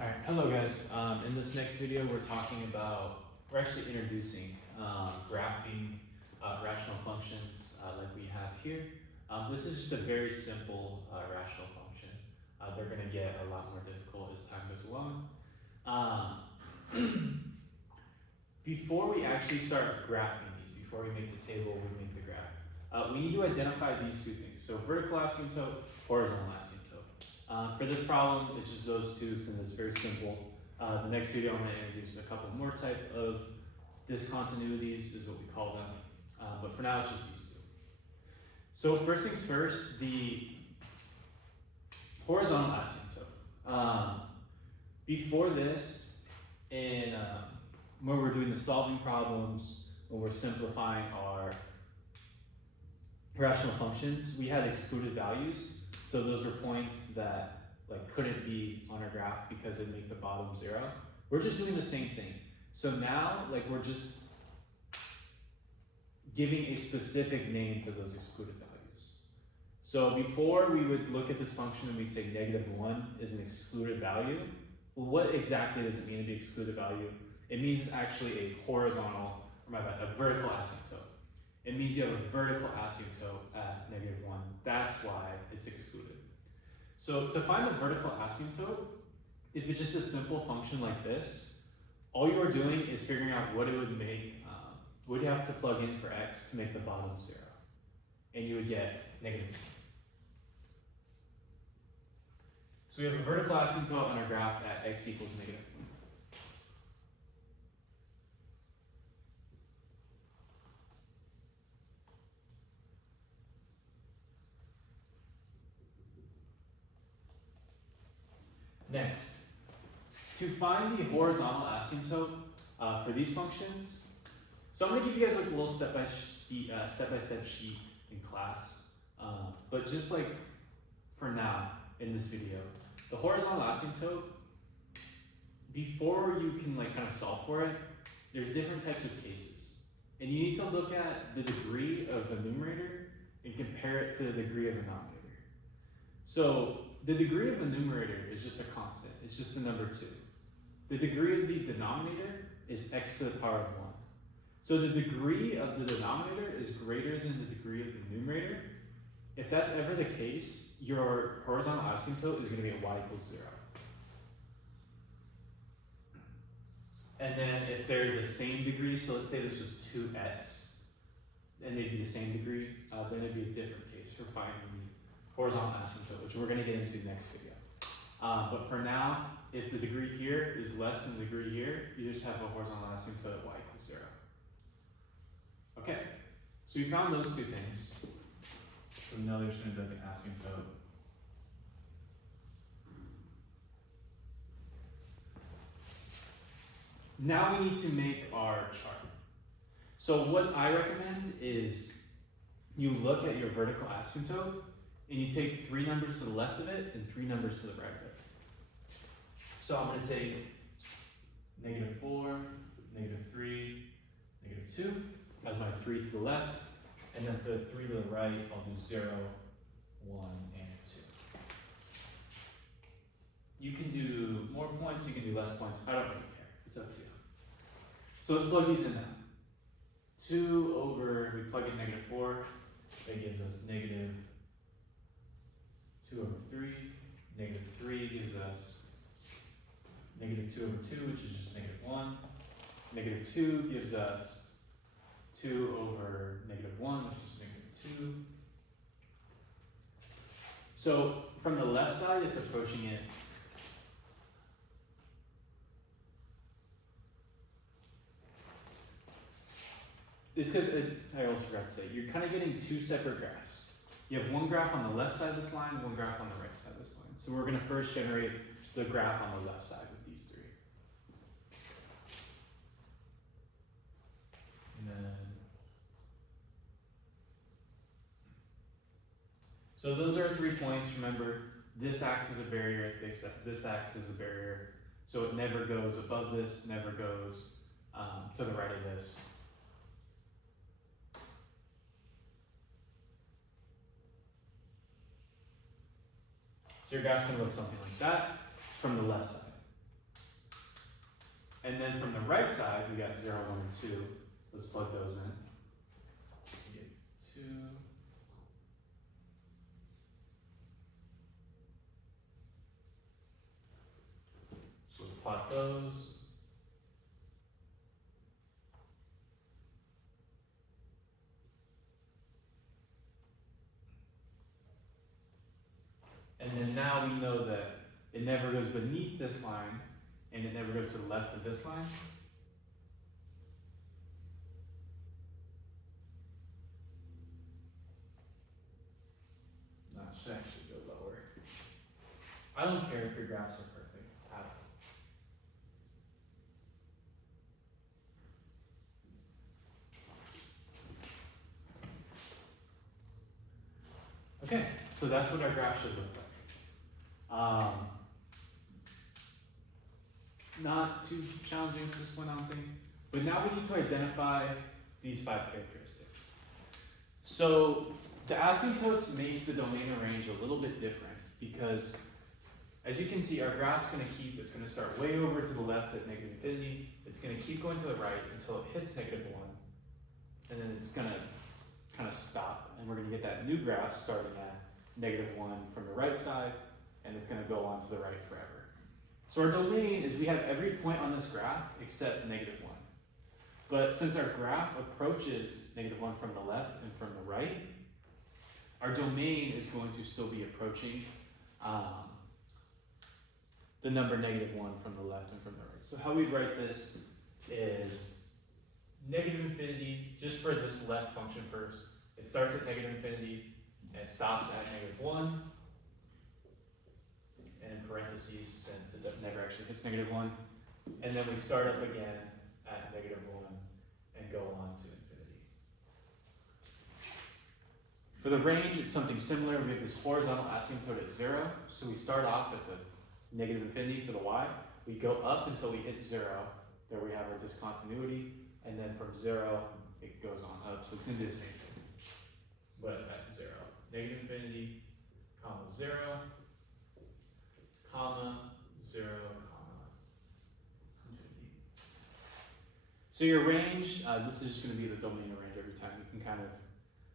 Alright, hello guys. In this next video we're actually introducing graphing rational functions like we have here. This is just a very simple rational function. They're going to get a lot more difficult as time goes along. Before we actually start graphing these, before we make the table, we make the graph, we need to identify these two things. So vertical asymptote, horizontal asymptote. For this problem, it's just those two, since it's very simple. The next video, I'm going to introduce a couple more type of discontinuities, is what we call them. But for now, it's just these two. So first things first, the horizontal asymptote. Before this, when we're doing the solving problems, when we're simplifying our rational functions, we had excluded values. So those are points that couldn't be on our graph because it made the bottom 0. We're just doing the same thing. So now we're just giving a specific name to those excluded values. So before we would look at this function and we'd say -1 is an excluded value. Well, what exactly does it mean to be excluded value? It means it's actually a a vertical asymptote. It means you have a vertical asymptote at -1. That's why it's excluded. So to find the vertical asymptote, if it's just a simple function like this, all you are doing is figuring out what it would make, what you have to plug in for x to make the bottom 0. And you would get -1. So we have a vertical asymptote on our graph at x equals -1. Next, to find the horizontal asymptote for these functions, so I'm going to give you guys a little step-by-step sheet in class, but just for now in this video, the horizontal asymptote, before you can kind of solve for it, there's different types of cases, and you need to look at the degree of the numerator and compare it to the degree of the denominator. So the degree of the numerator is just a constant. It's just the number 2. The degree of the denominator is x to the power of 1. So the degree of the denominator is greater than the degree of the numerator. If that's ever the case, your horizontal asymptote is going to be at y equals 0. And then if they're the same degree, so let's say this was 2x, and they'd be the same degree, then it'd be a different case for finding the horizontal asymptote, which we're going to get into next video. But for now, if the degree here is less than the degree here, you just have a horizontal asymptote at y equals 0. Okay, so we found those two things. So now there's going to be an asymptote. Now we need to make our chart. So what I recommend is you look at your vertical asymptote, and you take 3 numbers to the left of it and 3 numbers to the right of it. So I'm going to take -4, -3, -2 as my 3 to the left, and then for the 3 to the right, I'll do 0, 1, and 2. You can do more points, you can do less points, I don't really care, it's up to you. So let's plug these in now. 2 over, we plug in -4, that gives us -2 over 3, -3 gives us -2 over 2, which is just -1. -2 gives us 2 over -1, which is -2. So from the left side, it's approaching it. It's because, I also forgot to say, you're kind of getting 2 separate graphs. You have one graph on the left side of this line, one graph on the right side of this line. So we're going to first generate the graph on the left side with these 3. And then, so those are 3 points. Remember, this acts as a barrier, this acts as a barrier. So it never goes above this, never goes to the right of this. So your graph's going to look something like that from the left side. And then from the right side, we got 0, 1, and 2. Let's plug those in. We get 2. So let's plot those. And then now we know that it never goes beneath this line, and it never goes to the left of this line. No, it should actually go lower. I don't care if your graphs are perfect. Okay, so that's what our graph should look like. Not too challenging at this point, I don't think. But now we need to identify these 5 characteristics. So the asymptotes make the domain and range a little bit different because, as you can see, our graph's it's going to start way over to the left at negative infinity. It's going to keep going to the right until it hits negative 1. And then it's going to kind of stop. And we're going to get that new graph starting at negative 1 from the right side. And it's going to go on to the right forever. So our domain is we have every point on this graph except negative 1. But since our graph approaches negative 1 from the left and from the right, our domain is going to still be approaching the number negative 1 from the left and from the right. So how we write this is negative infinity, just for this left function first. It starts at negative infinity and it stops at negative 1. And in parentheses, since it never actually hits negative 1. And then we start up again at negative 1 and go on to infinity. For the range, it's something similar. We have this horizontal asymptote at 0. So we start off at the negative infinity for the y. We go up until we hit 0. There we have our discontinuity. And then from 0, it goes on up. So it's going to do the same thing. But at 0. Negative infinity, comma 0. Comma, 0, comma, infinity. So your range, this is just going to be the domain of range every time. You can kind of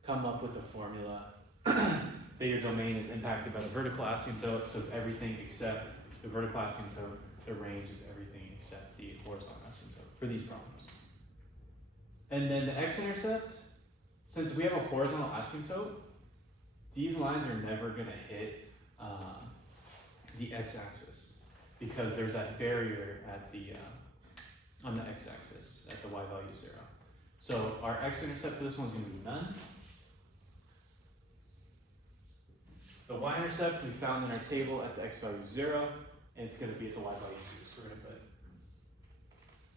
come up with a formula that your domain is impacted by the vertical asymptote, so it's everything except the vertical asymptote. The range is everything except the horizontal asymptote for these problems. And then the x-intercept, since we have a horizontal asymptote, these lines are never going to hit the x-axis because there's that barrier at the on the x-axis at the y value 0. So our x-intercept for this one is going to be none. The y-intercept we found in our table at the x value 0, and it's going to be at the y value 2. So we're going to put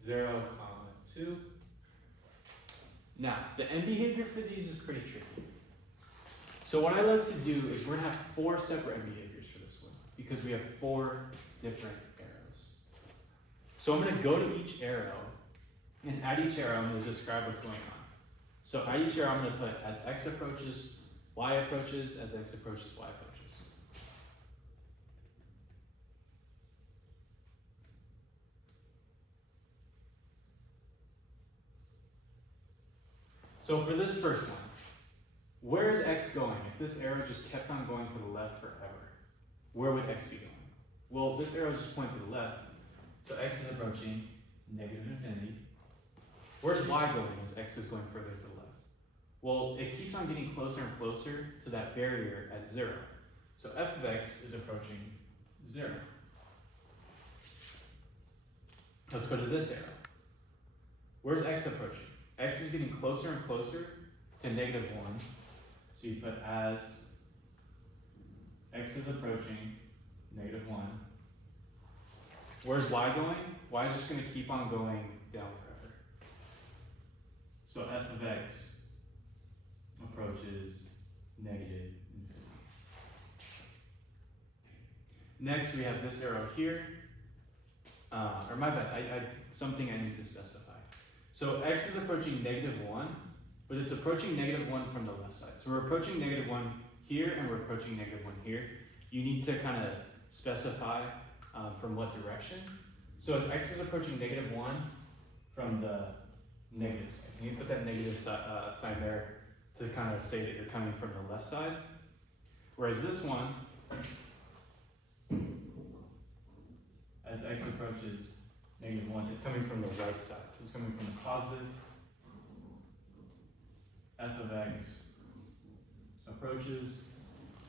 0, 2. Now, the end behavior for these is pretty tricky. So what I like to do is we're going to have 4 separate end behaviors for this one because we have 4 different arrows. So I'm going to go to each arrow, and at each arrow I'm going to describe what's going on. So at each arrow I'm going to put as x approaches, y approaches, as x approaches, y approaches. So for this first one, where is x going? If this arrow just kept on going to the left forever, where would x be going? Well, this arrow is just pointing to the left, so x is approaching negative infinity. Where's y going as x is going further to the left? Well, it keeps on getting closer and closer to that barrier at 0. So f of x is approaching 0. Let's go to this arrow. Where's x approaching? X is getting closer and closer to negative 1. So you put as x is approaching negative 1. Where's y going? Y is just going to keep on going down forever. So f of x approaches negative infinity. Next we have this arrow here. Or my bad, something I need to specify. So x is approaching negative 1, but it's approaching negative 1 from the left side. So we're approaching negative 1 here, and we're approaching negative 1 here. You need to kind of specify from what direction. So as x is approaching -1 from the negative side, can you put that negative sign there to kind of say that you're coming from the left side? Whereas this one, as x approaches -1, it's coming from the right side. So it's coming from the positive f of x approaches,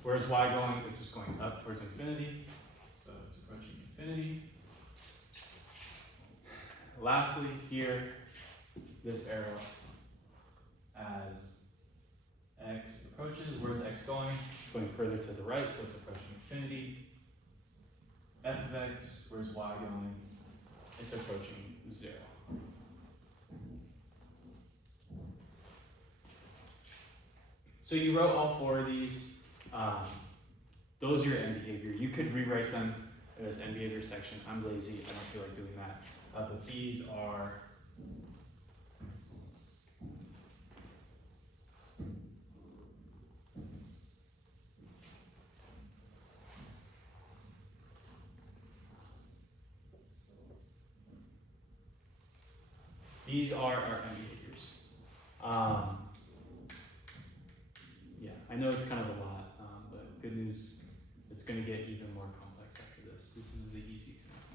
whereas y going, it's just going up towards infinity. So it's approaching infinity. Lastly, here, this arrow, as x approaches, where's x going? It's going further to the right, so it's approaching infinity. F of x, where's y going? It's approaching 0. So you wrote all 4 of these. Those are your end behavior. You could rewrite them as end behavior section. I'm lazy, I don't feel like doing that. But these are our end behaviors. Yeah, I know it's kind of a lot, but good news, it's going to get even more complex after this. This is the easy example.